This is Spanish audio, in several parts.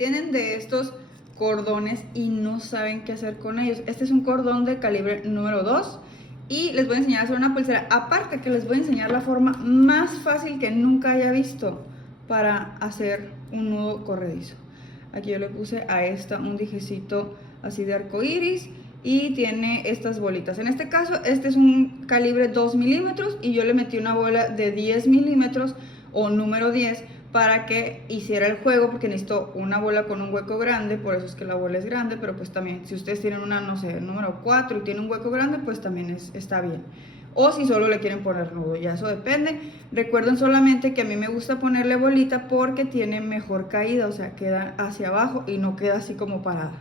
tienen de estos cordones y no saben qué hacer con ellos. Este es un cordón de calibre número 2 y les voy a enseñar a hacer una pulsera. Aparte que les voy a enseñar la forma más fácil que nunca haya visto para hacer un nudo corredizo. Aquí yo le puse a esta un dijecito así de arco iris y tiene estas bolitas. En este caso, este es un calibre 2 milímetros y yo le metí una bola de 10 milímetros o número 10 para que hiciera el juego, porque necesito una bola con un hueco grande, por eso es que la bola es grande, pero pues también si ustedes tienen una, no sé, número 4 y tiene un hueco grande, pues también está bien. O si solo le quieren poner nudo, ya eso depende. Recuerden solamente que a mí me gusta ponerle bolita porque tiene mejor caída, o sea, queda hacia abajo y no queda así como parada.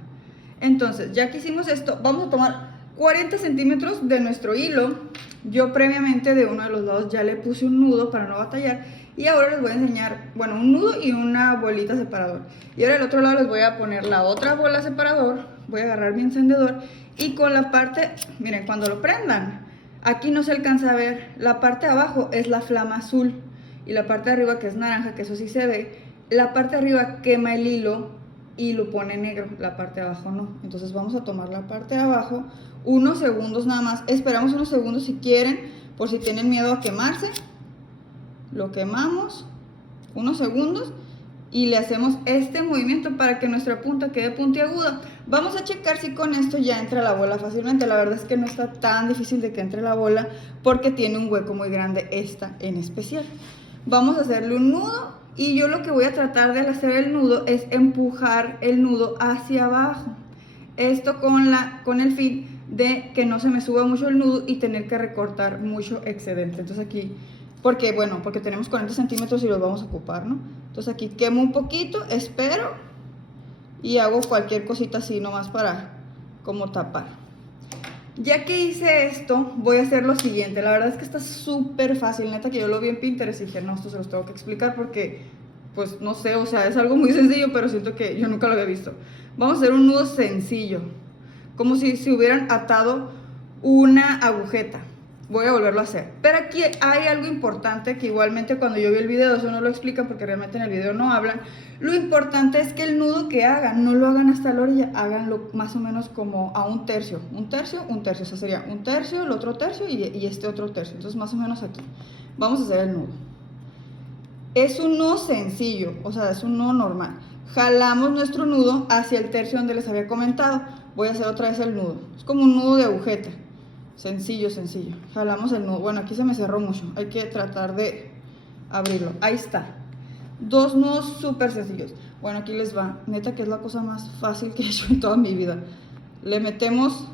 Entonces, ya que hicimos esto, vamos a tomar 40 centímetros de nuestro hilo. Yo previamente de uno de los lados ya le puse un nudo para no batallar. Y ahora les voy a enseñar, bueno, un nudo y una bolita separador. Y ahora del otro lado les voy a poner la otra bola separador. Voy a agarrar mi encendedor y con la parte, miren, cuando lo prendan, aquí no se alcanza a ver, la parte de abajo es la flama azul y la parte de arriba, que es naranja, que eso sí se ve, la parte de arriba quema el hilo y lo pone negro, la parte de abajo no. Entonces vamos a tomar la parte de abajo, unos segundos nada más, esperamos unos segundos si quieren, por si tienen miedo a quemarse. Lo quemamos unos segundos y le hacemos este movimiento para que nuestra punta quede puntiaguda. Vamos a checar si con esto ya entra la bola fácilmente. La verdad es que no está tan difícil de que entre la bola porque tiene un hueco muy grande, esta en especial. Vamos a hacerle un nudo y yo lo que voy a tratar de hacer el nudo es empujar el nudo hacia abajo. Esto con el fin de que no se me suba mucho el nudo y tener que recortar mucho excedente. Entonces aquí, porque tenemos 40 centímetros y los vamos a ocupar, ¿no? Entonces aquí quemo un poquito, espero y hago cualquier cosita así nomás para como tapar. Ya que hice esto, voy a hacer lo siguiente. La verdad es que está súper fácil, neta, que yo lo vi en Pinterest y dije, no, esto se los tengo que explicar porque, pues, no sé, o sea, es algo muy sencillo, pero siento que yo nunca lo había visto. Vamos a hacer un nudo sencillo, como si se hubieran atado una agujeta. Voy a volverlo a hacer. Pero aquí hay algo importante que igualmente cuando yo vi el video, eso no lo explican porque realmente en el video no hablan. Lo importante es que el nudo que hagan, no lo hagan hasta la orilla, háganlo más o menos como a un tercio. Un tercio, un tercio. O sea, sería un tercio, el otro tercio y este otro tercio. Entonces más o menos aquí. Vamos a hacer el nudo. Es un nudo sencillo, o sea, es un nudo normal. Jalamos nuestro nudo hacia el tercio donde les había comentado. Voy a hacer otra vez el nudo. Es como un nudo de agujeta. Sencillo, sencillo. Jalamos el nudo. Bueno, aquí se me cerró mucho. Hay que tratar de abrirlo. Ahí está. Dos nudos súper sencillos. Bueno, aquí les va. Neta que es la cosa más fácil que he hecho en toda mi vida. Le metemos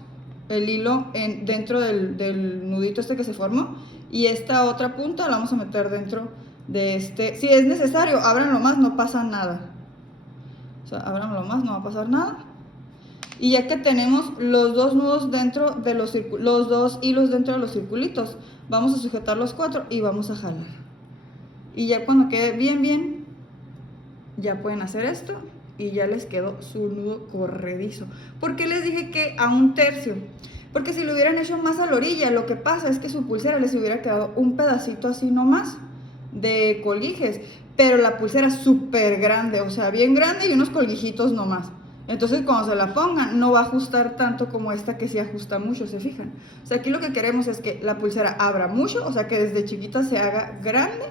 el hilo dentro del nudito este que se formó. Y esta otra punta la vamos a meter dentro de este. Si es necesario, ábranlo más, no pasa nada. O sea, ábranlo más, no va a pasar nada. Y ya que tenemos los dos nudos dentro de los dos hilos dentro de los circulitos, vamos a sujetar los 4 y vamos a jalar. Y ya cuando quede bien, ya pueden hacer esto y ya les quedó su nudo corredizo. ¿Por qué les dije que a un tercio? Porque si lo hubieran hecho más a la orilla, lo que pasa es que su pulsera les hubiera quedado un pedacito así nomás de colguijes, pero la pulsera súper grande, o sea, bien grande y unos colguijitos nomás. Entonces cuando se la pongan no va a ajustar tanto como esta que sí ajusta mucho, ¿se fijan? O sea, aquí lo que queremos es que la pulsera abra mucho, o sea, que desde chiquita se haga grande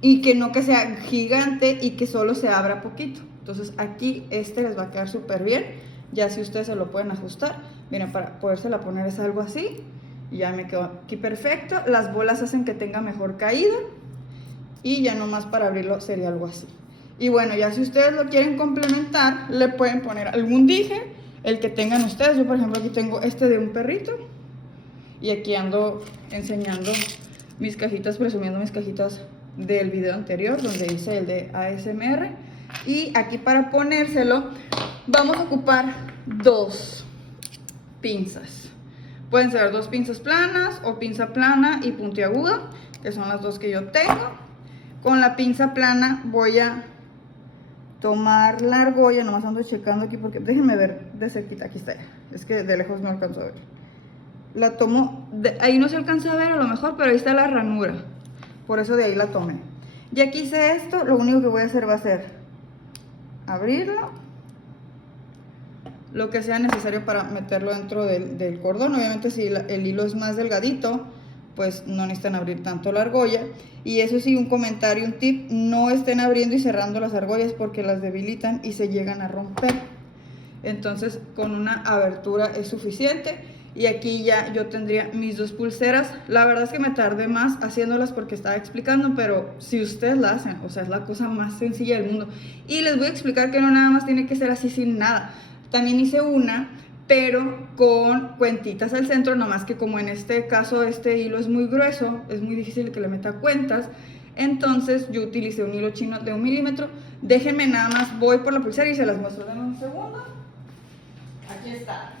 y que no que sea gigante y que solo se abra poquito. Entonces aquí les va a quedar súper bien, ya si ustedes se lo pueden ajustar. Miren, para podérsela poner es algo así y ya me quedó aquí perfecto. Las bolas hacen que tenga mejor caída y ya nomás para abrirlo sería algo así. Y bueno, ya si ustedes lo quieren complementar, le pueden poner algún dije, el que tengan ustedes. Yo por ejemplo aquí tengo este de un perrito y aquí ando enseñando mis cajitas, presumiendo mis cajitas del video anterior donde hice el de ASMR. Y aquí para ponérselo vamos a ocupar 2 pinzas. Pueden ser 2 pinzas planas o pinza plana y puntiaguda, que son las 2 que yo tengo. Con la pinza plana voy a tomar la argolla, nomás ando checando aquí porque déjenme ver de cerquita, aquí está, es que de lejos no alcanzo a ver. La tomo, ahí no se alcanza a ver a lo mejor, pero ahí está la ranura, por eso de ahí la tomé. Y aquí hice esto, lo único que voy a hacer va a ser abrirlo, lo que sea necesario para meterlo dentro del cordón. Obviamente si el hilo es más delgadito, pues no necesitan abrir tanto la argolla. Y eso sí, un comentario, un tip: no estén abriendo y cerrando las argollas porque las debilitan y se llegan a romper. Entonces con una abertura es suficiente. Y aquí ya yo tendría mis 2 pulseras. La verdad es que me tardé más haciéndolas porque estaba explicando, pero si ustedes la hacen, o sea, es la cosa más sencilla del mundo. Y les voy a explicar que no nada más tiene que ser así sin nada. También hice una, pero con cuentitas al centro, nomás que como en este caso este hilo es muy grueso, es muy difícil que le meta cuentas. Entonces yo utilicé un hilo chino de 1 milímetro. Déjenme nada más, voy por la pulsera y se las muestro. Denme un segundo. Aquí está.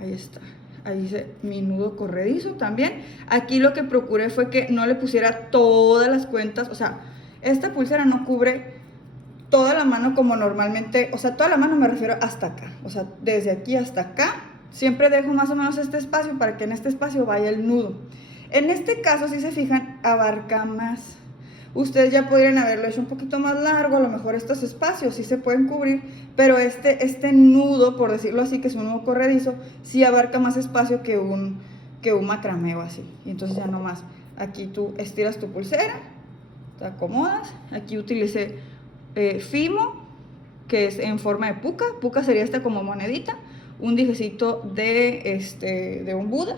Ahí está. Ahí hice mi nudo corredizo también. Aquí lo que procuré fue que no le pusiera todas las cuentas. O sea, esta pulsera no cubre toda la mano como normalmente. O sea, toda la mano me refiero hasta acá. O sea, desde aquí hasta acá. Siempre dejo más o menos este espacio para que en este espacio vaya el nudo. En este caso, si se fijan, abarca más. Ustedes ya podrían haberlo hecho un poquito más largo, a lo mejor estos espacios sí se pueden cubrir, pero este nudo, por decirlo así, que es un nudo corredizo, sí abarca más espacio que un macramé o así. Y entonces ya nomás, aquí tú estiras tu pulsera, te acomodas. Aquí utilicé fimo, que es en forma de puca. Puca sería esta como monedita, un dijecito de un Buda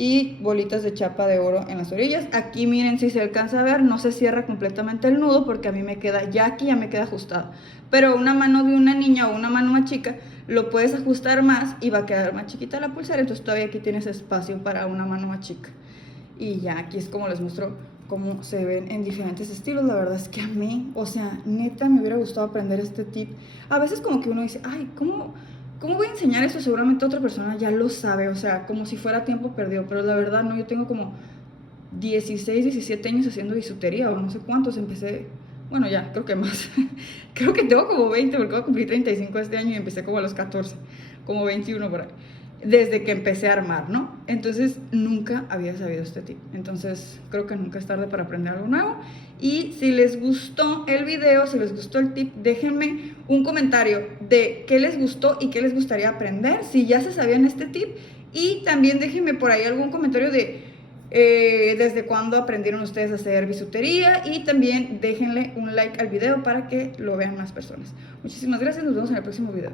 y bolitas de chapa de oro en las orillas. Aquí miren si se alcanza a ver, no se cierra completamente el nudo porque a mí me queda, ya aquí ya me queda ajustado. Pero una mano de una niña o una mano más chica lo puedes ajustar más y va a quedar más chiquita la pulsera, entonces todavía aquí tienes espacio para una mano más chica. Y ya aquí es como les muestro cómo se ven en diferentes estilos. La verdad es que a mí, o sea, neta me hubiera gustado aprender este tip. A veces como que uno dice, ay, ¿cómo voy a enseñar eso? Seguramente otra persona ya lo sabe, o sea, como si fuera tiempo perdido, pero la verdad no. Yo tengo como 16, 17 años haciendo bisutería o no sé cuántos. Empecé, bueno, ya, creo que más. Creo que tengo como 20 porque voy a cumplir 35 este año y empecé como a los 14, como 21 por ahí, desde que empecé a armar, ¿no? Entonces nunca había sabido este tip. Entonces creo que nunca es tarde para aprender algo nuevo. Y si les gustó el video, si les gustó el tip, déjenme un comentario de qué les gustó y qué les gustaría aprender, si ya se sabían este tip. Y también déjenme por ahí algún comentario de desde cuándo aprendieron ustedes a hacer bisutería. Y también déjenle un like al video para que lo vean más personas. Muchísimas gracias, nos vemos en el próximo video.